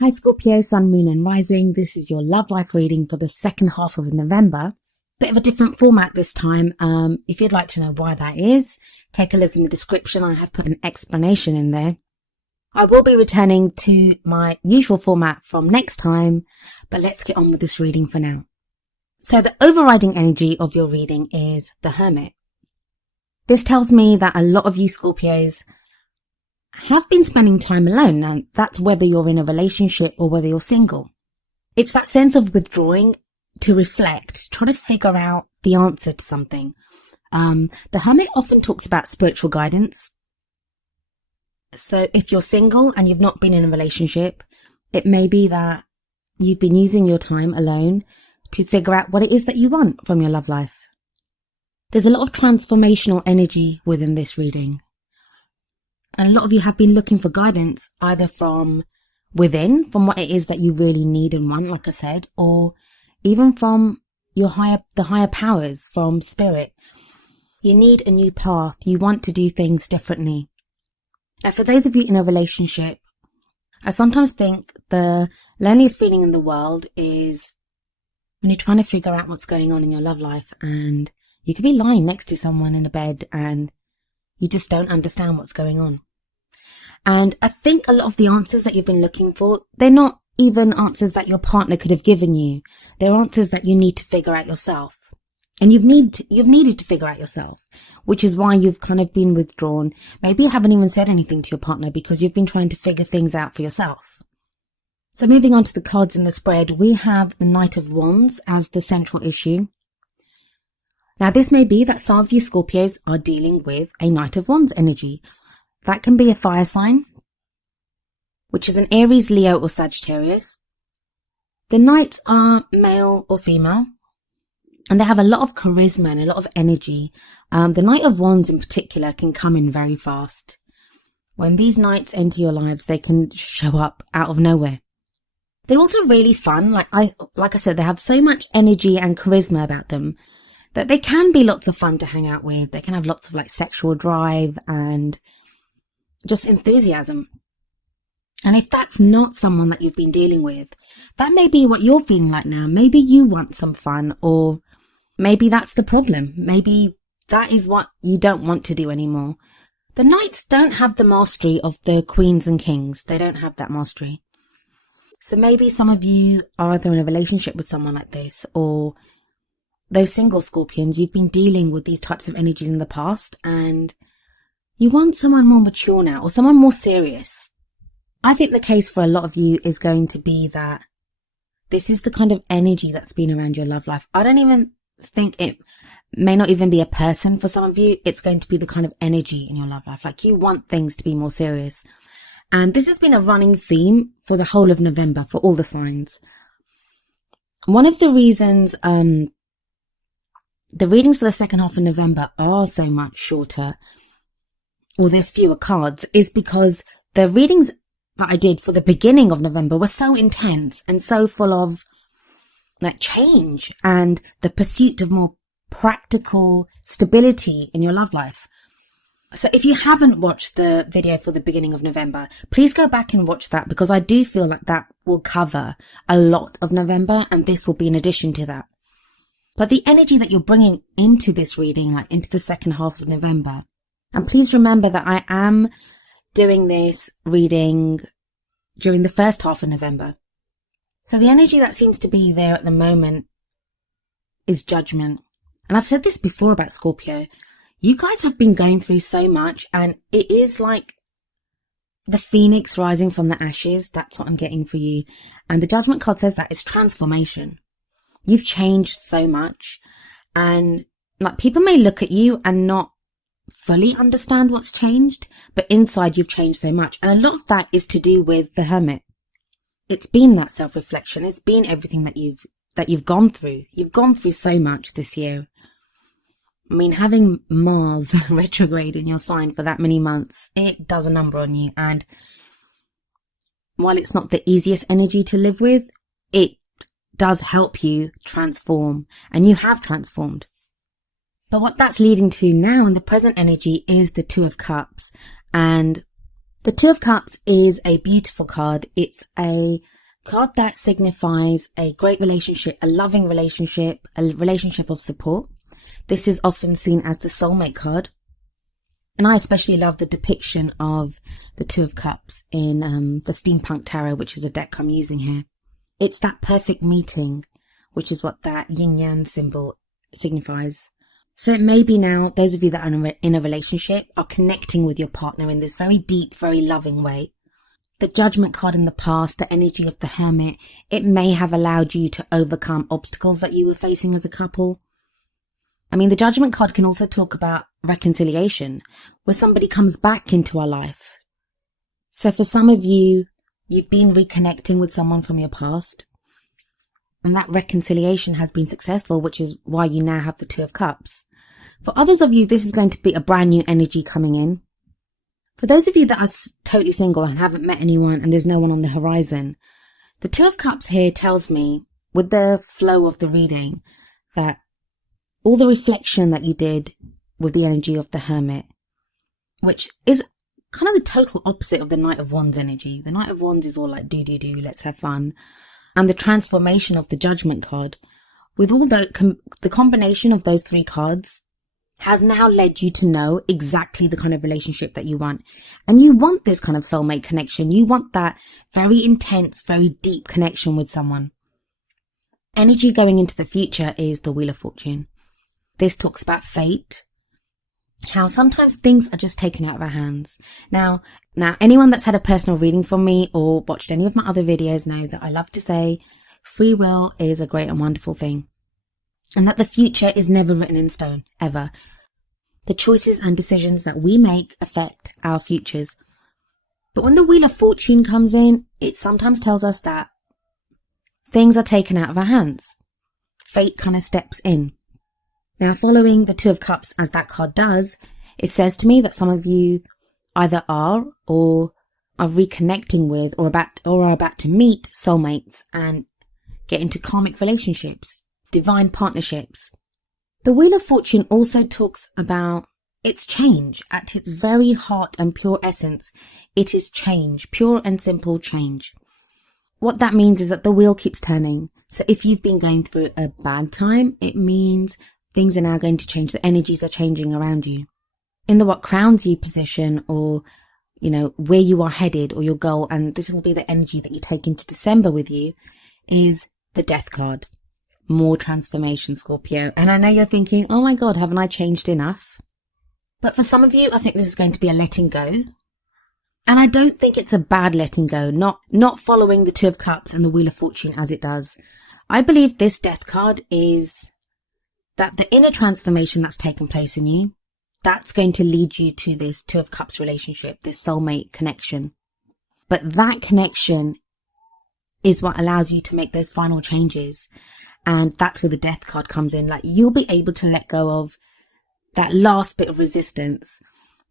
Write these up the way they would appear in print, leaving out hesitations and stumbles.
Hi Scorpio, Sun, Moon and Rising. This is your love life reading for the second half of November. Bit of a different format this time. If you'd like to know why that is, take a look in the description. I have put an explanation in there. I will be returning to my usual format from next time, but let's get on with this reading for now. So the overriding energy of your reading is the Hermit. This tells me that a lot of you Scorpios have been spending time alone. Now, that's whether you're in a relationship or whether you're single. It's that sense of withdrawing to reflect, try to figure out the answer to something. The Hermit often talks about spiritual guidance. So if you're single and you've not been in a relationship, it may be that you've been using your time alone to figure out what it is that you want from your love life. There's a lot of transformational energy within this reading. And a lot of you have been looking for guidance either from within, from what it is that you really need and want, like I said, or even from the higher powers, from spirit. You need a new path. You want to do things differently. Now, for those of you in a relationship, I sometimes think the loneliest feeling in the world is when you're trying to figure out what's going on in your love life, and you could be lying next to someone in a bed and you just don't understand what's going on. And I think a lot of the answers that you've been looking for, they're not even answers that your partner could have given you. They're answers that you need to figure out yourself. And you've needed to figure out yourself, which is why you've kind of been withdrawn. Maybe you haven't even said anything to your partner because you've been trying to figure things out for yourself. So moving on to the cards in the spread, we have the Knight of Wands as the central issue. Now, this may be that some of you Scorpios are dealing with a Knight of Wands energy. That can be a fire sign, which is an Aries, Leo or Sagittarius. The Knights are male or female, and they have a lot of charisma and a lot of energy. The Knight of Wands in particular can come in very fast. When these Knights enter your lives, they can show up out of nowhere. They're also really fun. Like I said, they have so much energy and charisma about them that they can be lots of fun to hang out with. They can have lots of sexual drive and just enthusiasm. And if that's not someone that you've been dealing with, that may be what you're feeling like now. Maybe you want some fun, or maybe that's the problem. Maybe that is what you don't want to do anymore. The Knights don't have the mastery of the Queens and Kings. They don't have that mastery. So maybe some of you are either in a relationship with someone like this, or those single Scorpions, you've been dealing with these types of energies in the past and you want someone more mature now, or someone more serious. I think the case for a lot of you is going to be that this is the kind of energy that's been around your love life. I don't even think it may not even be a person for some of you. It's going to be the kind of energy in your love life. Like you want things to be more serious. And this has been a running theme for the whole of November for all the signs. One of the reasons the readings for the second half of November are so much shorter, or there's fewer cards, is because the readings that I did for the beginning of November were so intense and so full of change and the pursuit of more practical stability in your love life. So if you haven't watched the video for the beginning of November, please go back and watch that, because I do feel like that will cover a lot of November and this will be in addition to that. But the energy that you're bringing into this reading, into the second half of November, and please remember that I am doing this reading during the first half of November. So the energy that seems to be there at the moment is judgment. And I've said this before about Scorpio. You guys have been going through so much, and it is like the phoenix rising from the ashes. That's what I'm getting for you. And the judgment card says that it's transformation. You've changed so much, and people may look at you and not fully understand what's changed, but inside you've changed so much. And a lot of that is to do with the Hermit. It's been that self-reflection. It's been everything that you've gone through. You've gone through so much this year. I mean, having Mars retrograde in your sign for that many months, it does a number on you. And while it's not the easiest energy to live with, it does help you transform, and you have transformed. But what that's leading to now in the present energy is the Two of Cups. And The Two of Cups is a beautiful card. It's a card that signifies a great relationship, a loving relationship, a relationship of support. This is often seen as the soulmate card. And I especially love the depiction of the Two of Cups in the Steampunk Tarot, which is the deck I'm using here. It's that perfect meeting, which is what that yin-yang symbol signifies. So it may be now, those of you that are in a relationship are connecting with your partner in this very deep, very loving way. The Judgment card in the past, the energy of the Hermit, it may have allowed you to overcome obstacles that you were facing as a couple. I mean, the Judgment card can also talk about reconciliation, where somebody comes back into our life. So for some of you, you've been reconnecting with someone from your past, and that reconciliation has been successful, which is why you now have the Two of Cups. For others of you, this is going to be a brand new energy coming in. For those of you that are totally single and haven't met anyone and there's no one on the horizon, the Two of Cups here tells me, with the flow of the reading, that all the reflection that you did with the energy of the Hermit, which is kind of the total opposite of the Knight of Wands energy. The Knight of Wands is all like do, let's have fun. And the transformation of the Judgment card, with all the combination of those three cards, has now led you to know exactly the kind of relationship that you want. And you want this kind of soulmate connection. You want that very intense, very deep connection with someone. Energy going into the future is the Wheel of Fortune. This talks about fate, how sometimes things are just taken out of our hands. Now, anyone that's had a personal reading from me or watched any of my other videos know that I love to say free will is a great and wonderful thing. And that the future is never written in stone, ever. The choices and decisions that we make affect our futures. But when the Wheel of Fortune comes in, it sometimes tells us that things are taken out of our hands. Fate kind of steps in. Now, following the Two of Cups, as that card does, it says to me that some of you either are or are reconnecting with or are about to meet soulmates and get into karmic relationships, divine partnerships. The Wheel of Fortune also talks about its change. At its very heart and pure essence, it is change, pure and simple change. What that means is that the wheel keeps turning. So if you've been going through a bad time, it means things are now going to change. The energies are changing around you. In the what crowns you position, or, where you are headed or your goal, and this will be the energy that you take into December with you, is the Death card. More transformation, Scorpio. And I know you're thinking, oh my God, haven't I changed enough? But for some of you, I think this is going to be a letting go. And I don't think it's a bad letting go, not following the Two of Cups and the Wheel of Fortune as it does. I believe this Death card is that the inner transformation that's taken place in you, that's going to lead you to this Two of Cups relationship, this soulmate connection. But that connection is what allows you to make those final changes. And that's where the Death card comes in. Like, you'll be able to let go of that last bit of resistance,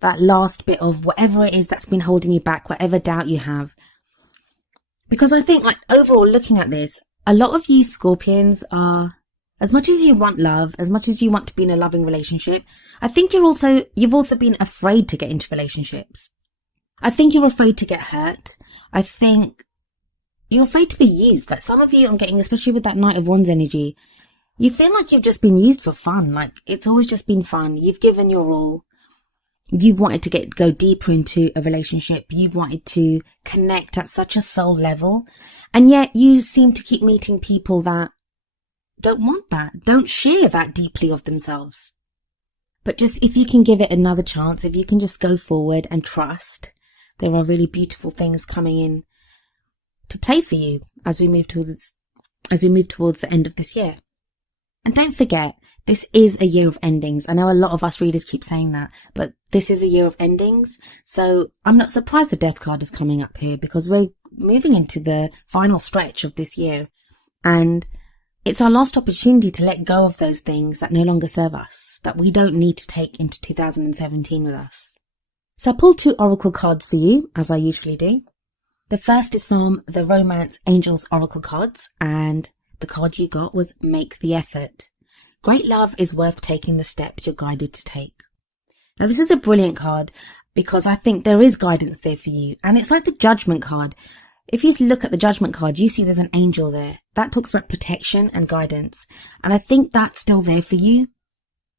that last bit of whatever it is that's been holding you back, whatever doubt you have. Because I think, overall, looking at this, a lot of you Scorpions are, as much as you want love, as much as you want to be in a loving relationship, I think you've also been afraid to get into relationships. I think you're afraid to get hurt. I think you're afraid to be used. Like, some of you, I'm getting, especially with that Knight of Wands energy, you feel like you've just been used for fun. Like, it's always just been fun. You've given your all. You've wanted to go deeper into a relationship. You've wanted to connect at such a soul level. And yet you seem to keep meeting people that don't want that, don't share that deeply of themselves. But just, if you can give it another chance, if you can just go forward and trust, there are really beautiful things coming in to play for you as we move towards the end of this year. And don't forget, this is a year of endings. I know a lot of us readers keep saying that, but this is a year of endings. So I'm not surprised the Death card is coming up here, because we're moving into the final stretch of this year. And it's our last opportunity to let go of those things that no longer serve us, that we don't need to take into 2017 with us. So I pulled 2 oracle cards for you, as I usually do. The first is from the Romance Angels Oracle cards, and the card you got was Make the Effort. Great love is worth taking the steps you're guided to take. Now, this is a brilliant card. because I think there is guidance there for you. And it's like the Judgment card. If you look at the Judgment card, you see there's an angel there. That talks about protection and guidance. And I think that's still there for you.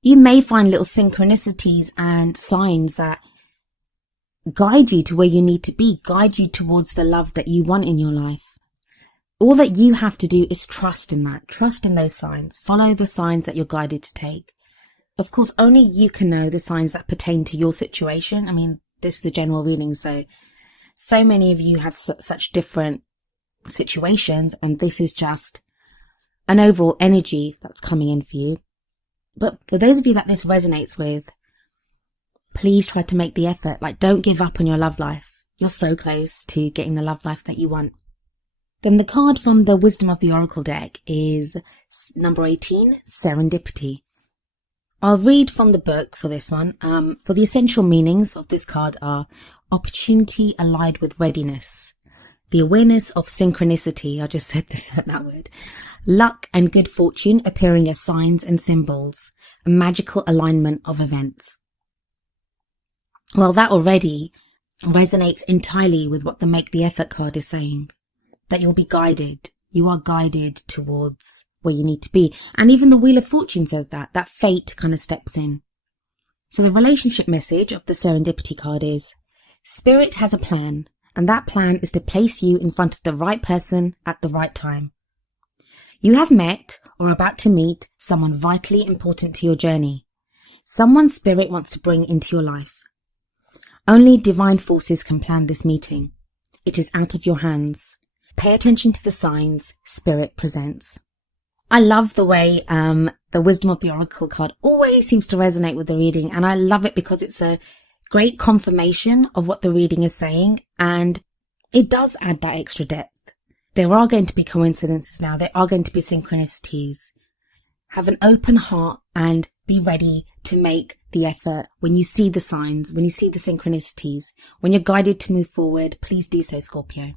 You may find little synchronicities and signs that guide you to where you need to be, guide you towards the love that you want in your life. All that you have to do is trust in that. Trust in those signs. Follow the signs that you're guided to take. Of course, only you can know the signs that pertain to your situation. I mean, this is the general reading, so many of you have such different situations, and this is just an overall energy that's coming in for you. But for those of you that this resonates with, please try to make the effort. Like, don't give up on your love life. You're so close to getting the love life that you want. Then the card from the Wisdom of the Oracle deck is number 18, Serendipity. I'll read from the book for this one. For the essential meanings of this card are opportunity allied with readiness, the awareness of synchronicity, I just said that word, luck and good fortune appearing as signs and symbols, a magical alignment of events. Well, that already resonates entirely with what the Make the Effort card is saying, that you'll be guided. You are guided towards where you need to be. And even the Wheel of Fortune says that fate kind of steps in. So the relationship message of the Serendipity card is, Spirit has a plan, and that plan is to place you in front of the right person at the right time. You have met or are about to meet someone vitally important to your journey. Someone Spirit wants to bring into your life. Only divine forces can plan this meeting. It is out of your hands. Pay attention to the signs Spirit presents. I love the way the Wisdom of the Oracle card always seems to resonate with the reading, and I love it because it's a great confirmation of what the reading is saying, and it does add that extra depth. There are going to be coincidences now. There are going to be synchronicities. Have an open heart and be ready to make the effort when you see the signs, when you see the synchronicities, when you're guided to move forward. Please do so, Scorpio.